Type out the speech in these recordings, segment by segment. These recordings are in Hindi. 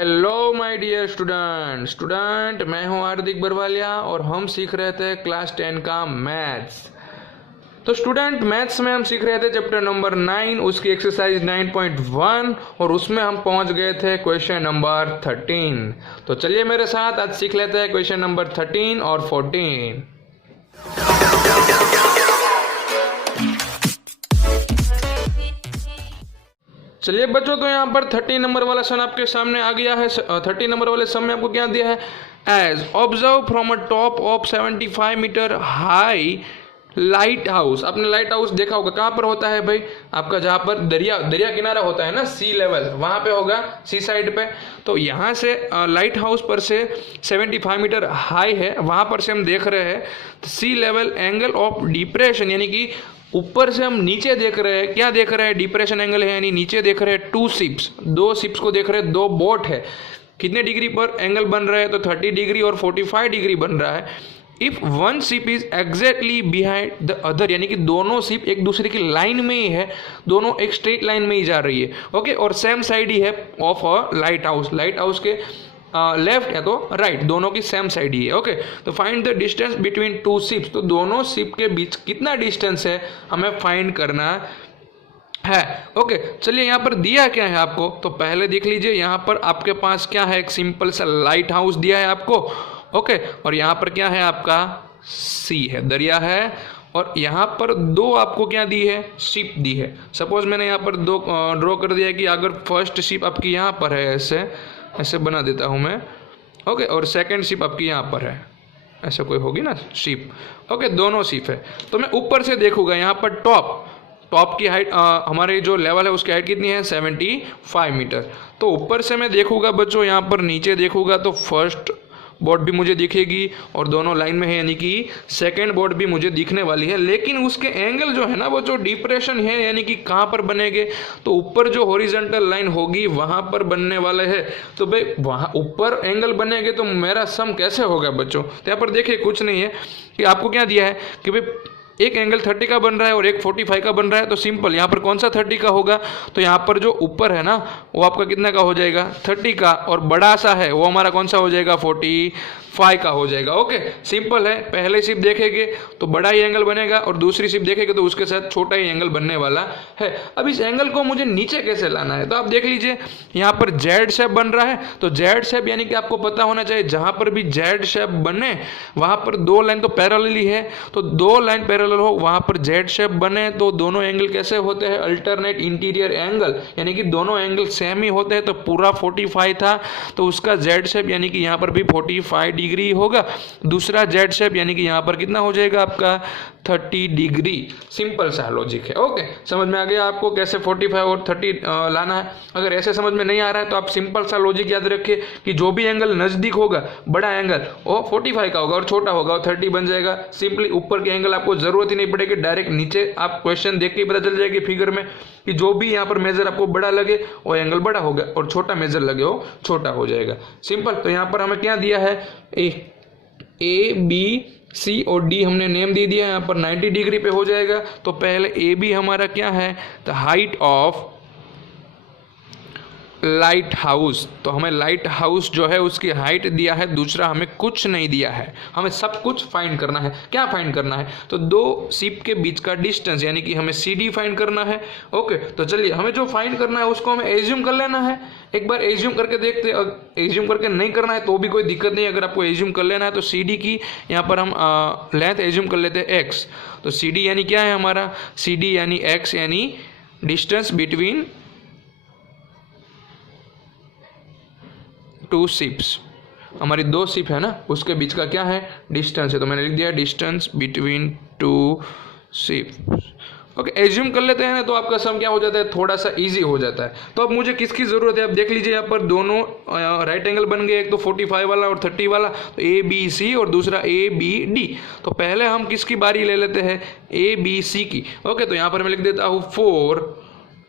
हेलो माय डियर स्टूडेंट मैं हूं हार्दिक बरवालिया और हम सीख रहे थे क्लास 10 का मैथ्स। तो स्टूडेंट मैथ्स में हम सीख रहे थे चैप्टर नंबर 9 उसकी एक्सरसाइज 9.1 और उसमें हम पहुंच गए थे क्वेश्चन नंबर 13। तो चलिए मेरे साथ आज सीख लेते हैं क्वेश्चन नंबर 13 और 14। चलिए बच्चों, तो यहाँ पर 30 नंबर वाला सन आपके सामने आ गया है। 30 नंबर वाले सन में आपको क्या दिया है? As observe from a top of 75 metre high lighthouse. आपने लाइट हाउस देखा होगा, कहाँ पर होता है भाई? आपका जहाँ पर दरिया किनारा होता है ना, सी लेवल, वहाँ पे होगा, सी साइड पे। तो यहाँ से लाइट हाउस पर से 75 मीटर हाई है, वहाँ पर से हम देख रहे हैं सी लेवल एंगल ऑफ डिप्रेशन, यानी कि ऊपर से हम नीचे देख रहे हैं। क्या देख रहे हैं? डिप्रेशन एंगल है, यानी नीचे देख रहे हैं 2 शिप्स, 2 शिप्स को देख रहे हैं, 2 बोट है। कितने डिग्री पर एंगल बन रहा है? तो 30 डिग्री और 45 डिग्री बन रहा है। If one ship is exactly behind the other, यानी कि दोनों शिप एक दूसरे की लाइन में ही है, दोनों एक स्ट्रेट लाइन में ही जा रही है, ओके, और सेम साइड ही है of a light house. Light house के लेफ्ट या तो राइट, दोनों की सेम साइड ही है, ओके। तो find the distance between 2 ships, तो दोनों शिप के बीच कितना डिस्टेंस है हमें फाइंड करना है, ओके। चलिए यहाँ पर दिया क्या है आपको, तो पहले देख लीजिए। यहाँ पर आपके पास क्या है? एक सिंपल सा लाइट हाउस दिया है आपको, ओके। और यहाँ पर क्या है? आपका सी है, दरिया है। और यहाँ पर 2 आपको क्या दी है? शिप दी है। सपोज मैंने यहाँ पर 2 ड्रॉ कर दिया कि अगर फर्स्ट शिप आपकी यहाँ पर है, ऐसे बना देता हूँ मैं, ओके, और सेकंड शिप आपकी यहाँ पर है, ऐसे कोई होगी ना शिप, ओके, दोनों शिप है। तो मैं ऊपर से देखूंगा, यहाँ पर टॉप की हाइट, हमारे जो लेवल है उसकी हाइट कितनी है? 75 मीटर। तो ऊपर से मैं देखूंगा बच्चों, यहाँ पर नीचे देखूंगा तो फर्स्ट बोट भी मुझे दिखेगी और दोनों लाइन में है, यानी कि सेकंड बोट भी मुझे दिखने वाली है। लेकिन उसके एंगल जो है ना, वो जो डिप्रेशन है, यानी कि कहाँ पर बनेंगे? तो ऊपर जो हॉरिजॉन्टल लाइन होगी वहाँ पर बनने वाले हैं। तो भाई वहाँ ऊपर एंगल बनेंगे तो मेरा सम कैसे होगा बच्चों? तो यहाँ पर देखिए कुछ नहीं है कि आपको क्या दिया है कि भाई एक एंगल 30 का बन रहा है और एक 45 का बन रहा है। तो सिंपल यहाँ पर कौन सा 30 का होगा? तो यहाँ पर जो ऊपर है ना वो आपका कितना का हो जाएगा? 30 का, और बड़ा सा है वो हमारा कौन सा हो जाएगा? 45 का हो जाएगा, ओके। सिंपल है, पहले शिप देखेंगे तो बड़ा ही एंगल बनेगा और दूसरी शिप देखेंगे तो उसके साथ छोटा ही एंगल बनने वाला है। अब इस एंगल को मुझे नीचे कैसे लाना है? तो आप देख लीजिए, यहाँ पर जेड शेप बन रहा है। तो जेड शेप यानी कि आपको पता होना चाहिए, जहाँ पर भी जेड शेप बने वहाँ पर 2 लाइन तो पैरेलल ही है। तो 2 लाइन पैरेलल हो, वहां पर जेड शेप बने तो दोनों एंगल कैसे होते हैं? अल्टरनेट इंटीरियर एंगल, यानी कि दोनों एंगल सेम ही होते हैं। तो पूरा 45 था तो उसका जेड शेप यानी कि यहाँ पर भी 45 डिग्री होगा। दूसरा जेड शेप यानी कि यहाँ पर कितना हो जाएगा आपका? 30 डिग्री। सिंपल सा लॉजिक है, ओके। समझ में आ गया आपको कैसे 45 और 30 लाना है? अगर ऐसे समझ में नहीं आ रहा है तो आप सिंपल सा लॉजिक याद रखिए कि जो भी एंगल नजदीक होगा, बड़ा एंगल, वो 45 का होगा और छोटा होगा वो 30 बन जाएगा। सिंपली ऊपर के एंगल आपको जरूरत ही नहीं पड़ेगी, डायरेक्ट नीचे आप क्वेश्चन देख के पता चल जाएगी फिगर में कि जो भी यहाँ पर मेजर आपको बड़ा लगे वो एंगल बड़ा होगा और छोटा मेजर लगे वो छोटा हो जाएगा। सिंपल। तो यहाँ पर हमें क्या दिया है? ए बी सी और डी हमने नेम दे दिया। यहाँ पर 90 डिग्री पे हो जाएगा। तो पहले ए बी हमारा क्या है? The height of light house. तो हमें लाइट हाउस जो है उसकी हाइट दिया है, दूसरा हमें कुछ नहीं दिया है, हमें सब कुछ फाइंड करना है। क्या फाइंड करना है? तो 2 शिप के बीच का डिस्टेंस, यानी कि हमें सी डी फाइंड करना है, ओके। तो चलिए हमें जो फाइंड करना है उसको हमें एज्यूम कर लेना है। एक बार एज्यूम करके देखते हैं। एज्यूम करके नहीं करना है तो भी कोई दिक्कत नहीं। अगर आपको एज्यूम कर लेना है तो सी डी की यहाँ पर हम लेंथ एज्यूम कर लेते हैं एक्स। तो सी डी यानी क्या है हमारा? सी डी यानी एक्स, यानी डिस्टेंस बिटवीन 2 शिप्स। हमारी 2 शिप है ना, उसके बीच का क्या है? डिस्टेंस है। तो मैंने लिख दिया distance between 2 ship, okay. Assume कर लेते हैं ना तो आपका सम क्या हो जाता है? थोड़ा सा इजी हो जाता है। तो अब मुझे किसकी जरूरत है? अब देख लीजिए, यहाँ पर दोनों राइट एंगल बन गए, एक तो 45 वाला और 30 वाला, तो ए बी सी और दूसरा ए बी डी। तो पहले हम किसकी बारी ले लेते हैं? ए बी सी की, ओके। तो यहाँ पर मैं लिख देता हूँ 4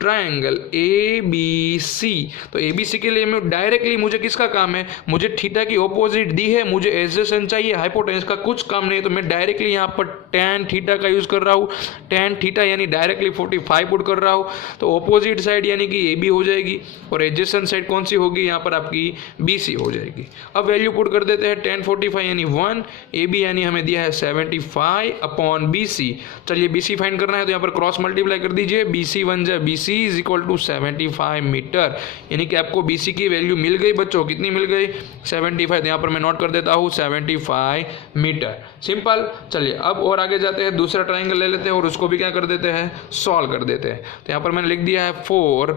ट्रायंगल ABC। तो ABC के लिए मैं डायरेक्टली मुझे किसका काम है, मुझे थीटा की ऑपोजिट दी है, मुझे एडजेसेंट चाहिए, हाइपोटेन्यूस का कुछ काम नहीं है, तो मैं डायरेक्टली यहाँ पर tan थीटा का यूज़ कर रहा हूँ। tan थीटा यानी डायरेक्टली 45 पुट कर रहा हूँ, तो ऑपोजिट साइड यानी कि AB हो जाएगी और एडजेसेंट साइड कौन सी होगी, यहाँ पर आपकी BC हो जाएगी। अब वैल्यू पुट कर देते हैं, tan 45 यानी 1, AB यानी हमें दिया है 75 अपॉन BC। चलिए BC फाइंड करना है तो यहाँ पर क्रॉस मल्टीप्लाई कर दीजिए, BC 1 जा BC is equal to 75 metre, यानी कि आपको BC की वैल्यू मिल गई बच्चों, कितनी मिल गई 75। यहाँ पर मैं नोट कर देता हूँ 75 मीटर, सिंपल। चलिए अब और आगे जाते हैं, दूसरा ट्राइंगल ले लेते हैं और उसको भी क्या कर देते हैं, सॉल्व कर देते हैं। तो यहाँ पर मैंने लिख दिया है 4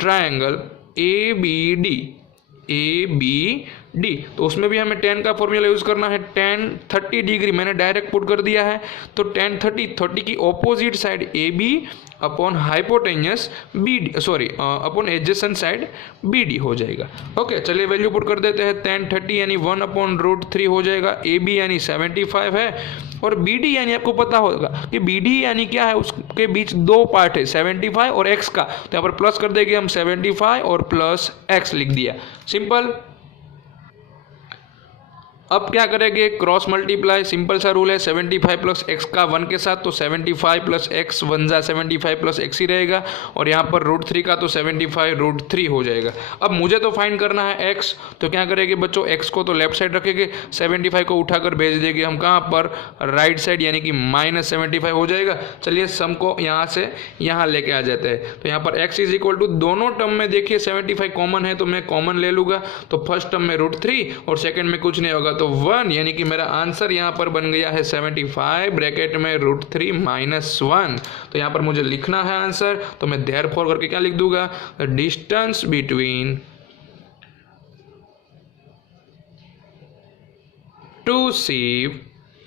ट्राइंगल ABD, तो उसमें भी हमें tan का फॉर्मूला यूज़ करना है। tan 30 डिग्री मैंने डायरेक्ट पुट कर दिया है, तो tan 30 की opposite side AB upon hypotenuse BD, sorry upon adjacent side BD हो जाएगा। ओके, चलिए वैल्यू पुट कर देते हैं, tan 30 यानी 1 अपॉन √3 हो जाएगा, AB यानी 75 है और BD यानी आपको पता होगा कि BD यानी क्या है, उसके बीच दो पार्ट है 75 और x का, तो यहाँ पर प्लस कर देंगे हम 75 और प्लस x लिख दिया, सिंपल। अब क्या करेंगे, क्रॉस मल्टीप्लाई, सिंपल सा रूल है, 75 प्लस एक्स का 1 के साथ, तो 75 प्लस एक्स 1 जा 75 प्लस एक्स ही रहेगा और यहाँ पर √3 का तो 75 √3 हो जाएगा। अब मुझे तो फाइंड करना है एक्स, तो क्या करेंगे बच्चों, एक्स को तो लेफ्ट साइड रखेंगे, 75 को उठाकर भेज देंगे हम कहाँ पर, राइट साइड, यानी कि -75 हो जाएगा। चलिए सम को यहाँ से यहाँ लेके आ जाते हैं, तो यहाँ पर x इज इक्वल टू, दोनों टर्म में देखिए 75 कॉमन है तो मैं कॉमन ले लूँगा, तो फर्स्ट टर्म में √3 और सेकेंड में कुछ नहीं होगा तो 1, यानी कि मेरा आंसर यहाँ पर बन गया है 75 ब्रैकेट में √3 -1। तो यहाँ पर मुझे लिखना है आंसर, तो मैं देयरफॉर करके क्या लिख दूंगा, डिस्टेंस बिटवीन टू सीप,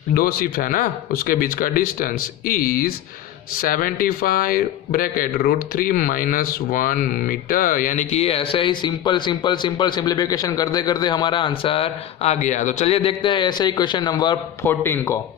दो सीप है ना, उसके बीच का डिस्टेंस इज 75 ब्रैकेट √3 -1 मीटर, यानी कि ऐसे ही सिंपल सिंप्लीफिकेशन करते करते हमारा आंसर आ गया। तो चलिए देखते हैं ऐसे ही क्वेश्चन नंबर 14 को।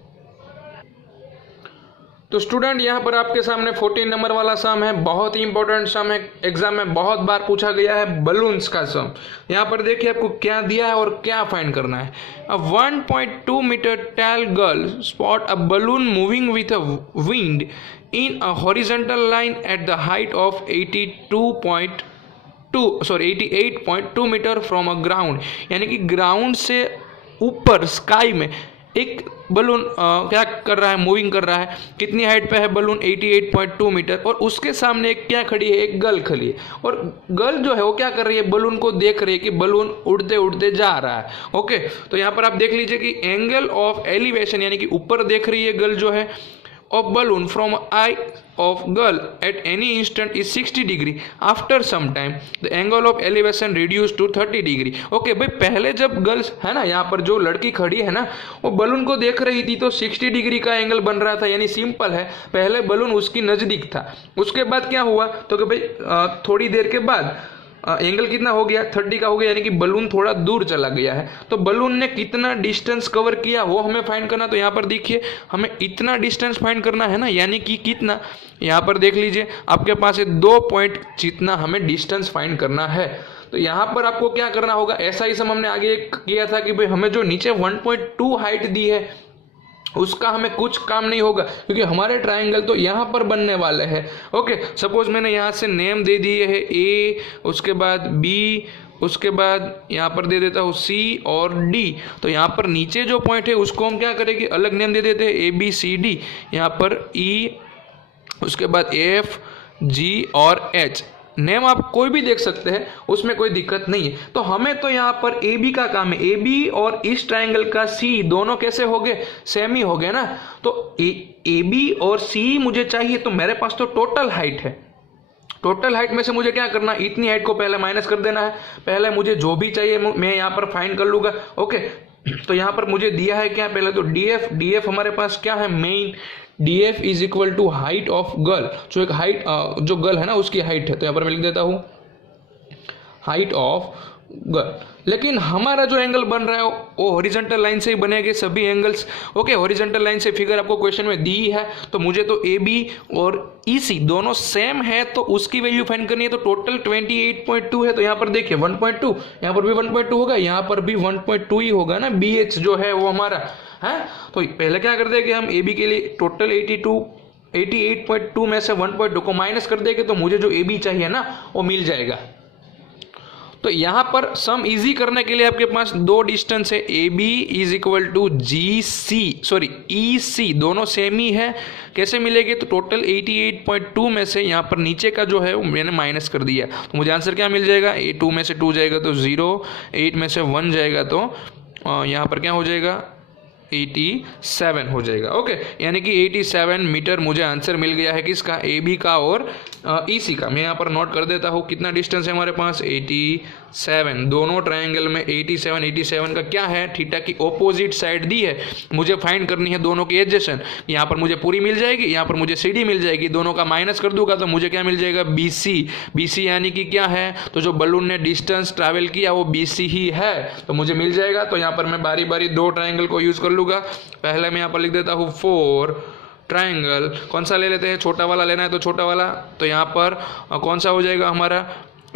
तो स्टूडेंट यहाँ पर आपके सामने 14 नंबर वाला सम है, बहुत ही इंपॉर्टेंट सम है, एग्जाम में बहुत बार पूछा गया है, बलून्स का सम। यहाँ पर देखिए आपको क्या दिया है और क्या फाइंड करना है। A 1.2 metre tall girl spot a balloon moving with a wind in a horizontal line at the height of 88.2 metre from a ground, यानी कि ग्राउंड से ऊपर स्काई में एक बलून क्या कर रहा है, मूविंग कर रहा है। कितनी हाइट पे है बलून, 88.2 मीटर, और उसके सामने एक क्या खड़ी है, एक गर्ल खड़ी है, और गर्ल जो है वो क्या कर रही है, बलून को देख रही है कि बलून उड़ते उड़ते जा रहा है। ओके, तो यहाँ पर आप देख लीजिए कि एंगल ऑफ एलिवेशन, यानी कि ऊपर देख रही है गर्ल जो है, of balloon from eye of girl at any instant is 60 degree. After some time the angle of elevation reduced to 30 degree. Okay भाई, पहले जब गर्ल्स है ना, यहाँ पर जो लड़की खड़ी है ना, वो बलून को देख रही थी तो 60 डिग्री का एंगल बन रहा था, यानी सिंपल है, पहले बलून उसकी नज़दीक था, उसके बाद क्या हुआ, तो कि भाई थोड़ी देर के बाद एंगल कितना हो गया, 30 का हो गया, यानी कि बलून थोड़ा दूर चला गया है। तो बलून ने कितना डिस्टेंस कवर किया वो हमें फाइंड करना। तो यहाँ पर देखिए हमें इतना डिस्टेंस फाइंड करना है ना, यानी कि कितना, यहाँ पर देख लीजिए आपके पास है 2 पॉइंट, जितना हमें डिस्टेंस फाइंड करना है। तो यहाँ पर आपको क्या करना होगा, ऐसा ही सम हमने आगे किया था कि भाई हमें जो नीचे 1.2 हाइट दी है उसका हमें कुछ काम नहीं होगा, क्योंकि हमारे ट्रायंगल तो यहाँ पर बनने वाले हैं। ओके, सपोज मैंने यहाँ से नेम दे दिए है A, उसके बाद B, उसके बाद यहाँ पर दे देता हूँ C और D। तो यहाँ पर नीचे जो पॉइंट है उसको हम क्या करेंगे, अलग नेम दे देते हैं ABCD, यहाँ पर E, उसके बाद F, G और H, नेम आप कोई भी देख सकते हैं, उसमें कोई दिक्कत नहीं है। तो हमें तो यहाँ पर ए बी का काम है, ए बी और इस ट्राइंगल का सी दोनों कैसे हो गए, सेम ही हो गए ना। तो ए बी और सी मुझे चाहिए, तो मेरे पास तो टोटल हाइट है, टोटल हाइट में से मुझे क्या करना, इतनी हाइट को पहले माइनस कर देना है, पहले मुझे जो भी चाहिए मैं यहाँ पर फाइंड कर लूँगा। ओके, तो यहाँ पर मुझे दिया है क्या, पहले तो डीएफ हमारे पास क्या है, मेन DF is equal to height of girl, जो एक हाइट जो गर्ल है ना उसकी हाइट है। तो यहाँ पर मैं लिख देता हूँ हाइट ऑफ लेकिन हमारा जो एंगल बन रहा है वो हॉरिजॉन्टल लाइन से ही बनेंगे सभी एंगल्स। ओके, हॉरिजॉन्टल लाइन से फिगर आपको क्वेश्चन में दी है, तो मुझे तो ए बी और ई सी दोनों सेम है तो उसकी वैल्यू फाइंड करनी है। तो टोटल 28.2 है, तो यहाँ पर देखिए 1.2, यहाँ पर भी 1.2 होगा, यहाँ पर भी 1.2 ही होगा ना, बी एच जो है वो हमारा है। तो पहले क्या कर देंगे हम, ए बी के लिए टोटल 88.2 में से 1.2 को माइनस कर देंगे तो मुझे जो ए बी चाहिए ना वो मिल जाएगा। तो यहाँ पर सम इजी करने के लिए आपके पास दो डिस्टेंस है, A B is equal to G C, sorry E C, दोनों सेम ही है। कैसे मिलेंगे, तो टोटल 88.2 में से यहाँ पर नीचे का जो है वो मैंने माइनस कर दिया, तो मुझे आंसर क्या मिल जाएगा, 2 में से 2 जाएगा तो 0, 8 में से 1 जाएगा तो यहाँ पर क्या हो जाएगा, 87 हो जाएगा। ओके, यानी कि 87 मीटर मुझे आंसर मिल गया है किसका, ए बी का और ई सी का। मैं यहाँ पर नोट कर देता हूँ कितना डिस्टेंस है हमारे पास, 87। दोनों ट्रायंगल में 87 का क्या है, थीटा की ऑपोजिट साइड दी है, मुझे फाइंड करनी है दोनों की एडजेसेंट। यहाँ पर मुझे पूरी मिल जाएगी, यहाँ पर मुझे सी डी मिल जाएगी, दोनों का माइनस कर दूंगा तो मुझे क्या मिल जाएगा, बी सी। बी सी यानी कि क्या है, तो जो बलून ने डिस्टेंस ट्रैवल किया वो बी सी ही है, तो मुझे मिल जाएगा। तो यहाँ पर मैं बारी बारी दो ट्रायंगल को यूज कर लूँगा। पहले मैं यहाँ पर लिख देता हूँ 4 ट्रायंगल, कौन सा ले लेते हैं, छोटा वाला लेना है तो छोटा वाला, तो यहाँ पर कौन सा हो जाएगा हमारा,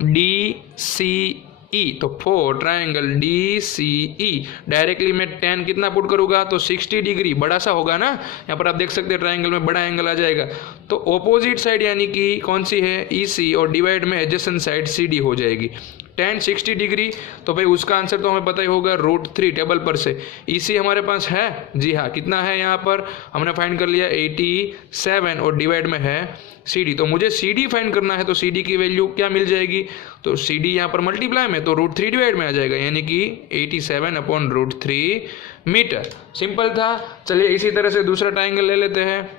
डी सी ई, तो 4 ट्रायंगल डी सी ई। डायरेक्टली मैं 10 कितना पुट करूँगा, तो 60 डिग्री, बड़ा सा होगा ना, यहाँ पर आप देख सकते हैं ट्रायंगल में बड़ा एंगल आ जाएगा। तो ऑपोजिट साइड यानी कि कौन सी है, ई सी, और डिवाइड में एडजेसेंट साइड सी डी हो जाएगी। 10 60 डिग्री, तो भाई उसका आंसर तो हमें पता ही होगा, √3 टेबल पर से। इसी हमारे पास है, जी हाँ, कितना है यहाँ पर हमने फाइंड कर लिया 87, और डिवाइड में है सी डी। तो मुझे सी डी फाइंड करना है, तो सी डी की वैल्यू क्या मिल जाएगी, तो सी डी यहाँ पर मल्टीप्लाई में तो √3 डिवाइड में आ जाएगा, यानी कि 87/√3 मीटर। सिंपल था। चलिए इसी तरह से दूसरा ट्राइंगल ले लेते हैं,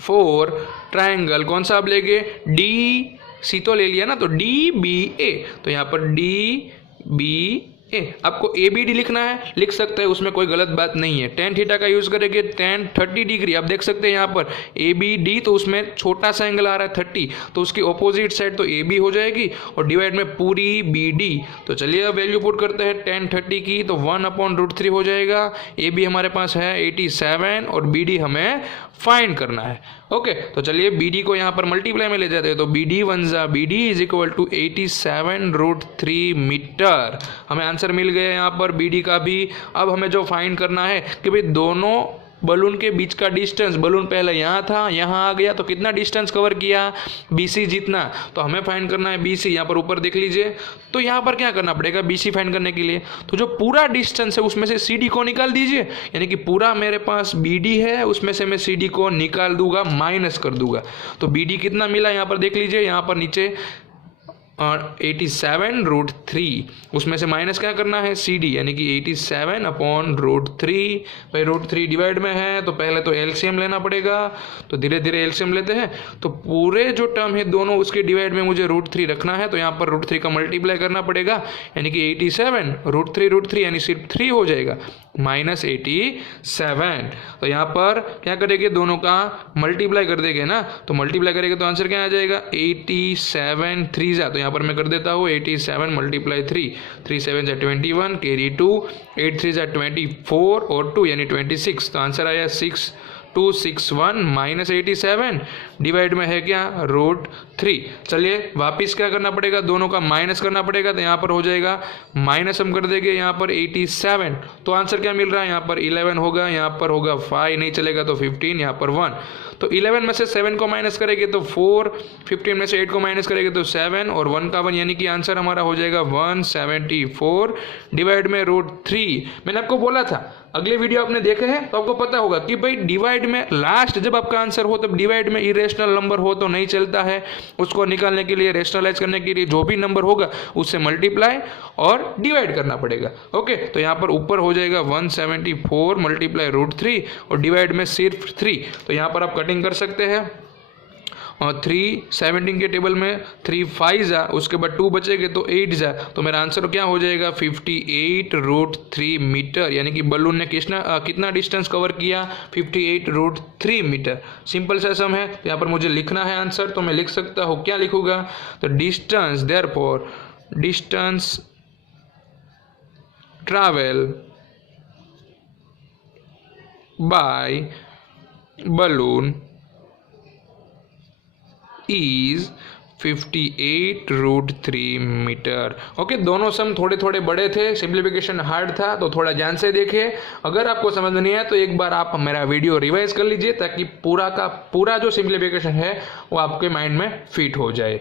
4 ट्राइंगल, कौन सा आप लेंगे, डी सी तो ले लिया ना, तो डी बी ए, तो यहाँ पर डी बी ए, आपको ए बी डी लिखना है, लिख सकते हैं, उसमें कोई गलत बात नहीं है। टेन थीटा का यूज़ करेंगे, 10 30 डिग्री, आप देख सकते हैं यहाँ पर ए बी डी, तो उसमें छोटा सा एंगल आ रहा है 30, तो उसकी ऑपोजिट साइड तो ए बी हो जाएगी, और डिवाइड में पूरी बी डी। तो चलिए अब वैल्यू पुट करते हैं 10 30 की, तो 1/√3 हो जाएगा। ए बी हमारे पास है 87, और बी डी हमें फाइंड करना है। ओके, तो चलिए बी डी को यहाँ पर मल्टीप्लाई में ले जाते हैं, तो बी डी 1 जा B D is equal to 87√3 metre. हमें आंसर मिल गया यहाँ पर बी डी का भी। अब हमें जो फाइंड करना है कि भाई दोनों बलून के बीच का डिस्टेंस, बलून पहले यहाँ था, यहाँ आ गया, तो कितना डिस्टेंस कवर किया, BC जितना, तो हमें फाइंड करना है BC। यहाँ पर ऊपर देख लीजिए, तो यहाँ पर क्या करना पड़ेगा BC फाइंड करने के लिए, तो जो पूरा डिस्टेंस है उसमें से CD को निकाल दीजिए, यानी कि पूरा मेरे पास BD है, उसमें से मैं CD को निकाल दूंगा, माइनस कर दूंगा। तो BD कितना मिला यहाँ पर देख लीजिए, यहाँ पर नीचे 87√3, उसमें से माइनस क्या करना है CD, यानी कि 87/√3। भाई √3 डिवाइड में है, तो पहले तो एलसीएम लेना पड़ेगा, तो धीरे धीरे एलसीएम लेते हैं। तो पूरे जो टर्म है दोनों उसके डिवाइड में मुझे √3 रखना है, तो यहाँ पर √3 का मल्टीप्लाई करना पड़ेगा, यानी कि 87 √3 यानी सिर्फ 3 हो जाएगा, -87। तो यहाँ पर क्या करेंगे, दोनों का मल्टीप्लाई कर देंगे ना, तो मल्टीप्लाई करेंगे तो आंसर क्या आ जाएगा, 87 3 जा, तो यहाँ पर मैं कर देता हूँ 87 × 3, 3 7 जा 21, कैरी 2, 8 3 जा 24 और 2 यानी 26। तो आंसर आया 6261 -87, डिवाइड में है क्या, √3। चलिए वापिस क्या करना पड़ेगा, दोनों का माइनस करना पड़ेगा, तो यहाँ पर हो जाएगा माइनस, हम कर देंगे यहाँ पर 87, तो आंसर क्या मिल रहा है, यहाँ पर 11 होगा, यहाँ पर होगा 5 नहीं चलेगा तो 15, यहाँ पर 1। तो 11 में से 7 को माइनस करेंगे तो 4, 15 में से 8 को माइनस करेंगे तो 7, और 1 का 1, यानी कि आंसर हमारा हो जाएगा 174 डिवाइड में √3। मैंने आपको बोला था, अगले वीडियो आपने देखे हैं तो आपको पता होगा कि भाई डिवाइड में लास्ट जब आपका आंसर हो तब डिवाइड में इरेशनल नंबर हो तो नहीं चलता है, उसको निकालने के लिए, रेशनलाइज करने के लिए जो भी नंबर होगा उससे मल्टीप्लाई और डिवाइड करना पड़ेगा। ओके, तो यहाँ पर ऊपर हो जाएगा 174 × √3 और डिवाइड में सिर्फ 3, तो यहाँ पर आप कटिंग कर सकते हैं, और 3 17 के टेबल में 3 5 जा, उसके बाद 2 बचेंगे तो 8 जा, तो मेरा आंसर क्या हो जाएगा 58√3 मीटर, यानी कि बलून ने कितना डिस्टेंस कवर किया, 58√3 मीटर। सिंपल सा सम है, तो यहाँ पर मुझे लिखना है आंसर, तो मैं लिख सकता हूँ, क्या लिखूँगा, तो distance, therefore distance travel by balloon is 58√3 metre. Okay, दोनों सम थोड़े थोड़े बड़े थे, सिंप्लीफिकेशन हार्ड था, तो थोड़ा ध्यान से देखिए। अगर आपको समझ नहीं आया तो एक बार आप मेरा वीडियो रिवाइज कर लीजिए, ताकि पूरा का पूरा जो सिंप्लीफिकेशन है वो आपके माइंड में फिट हो जाए।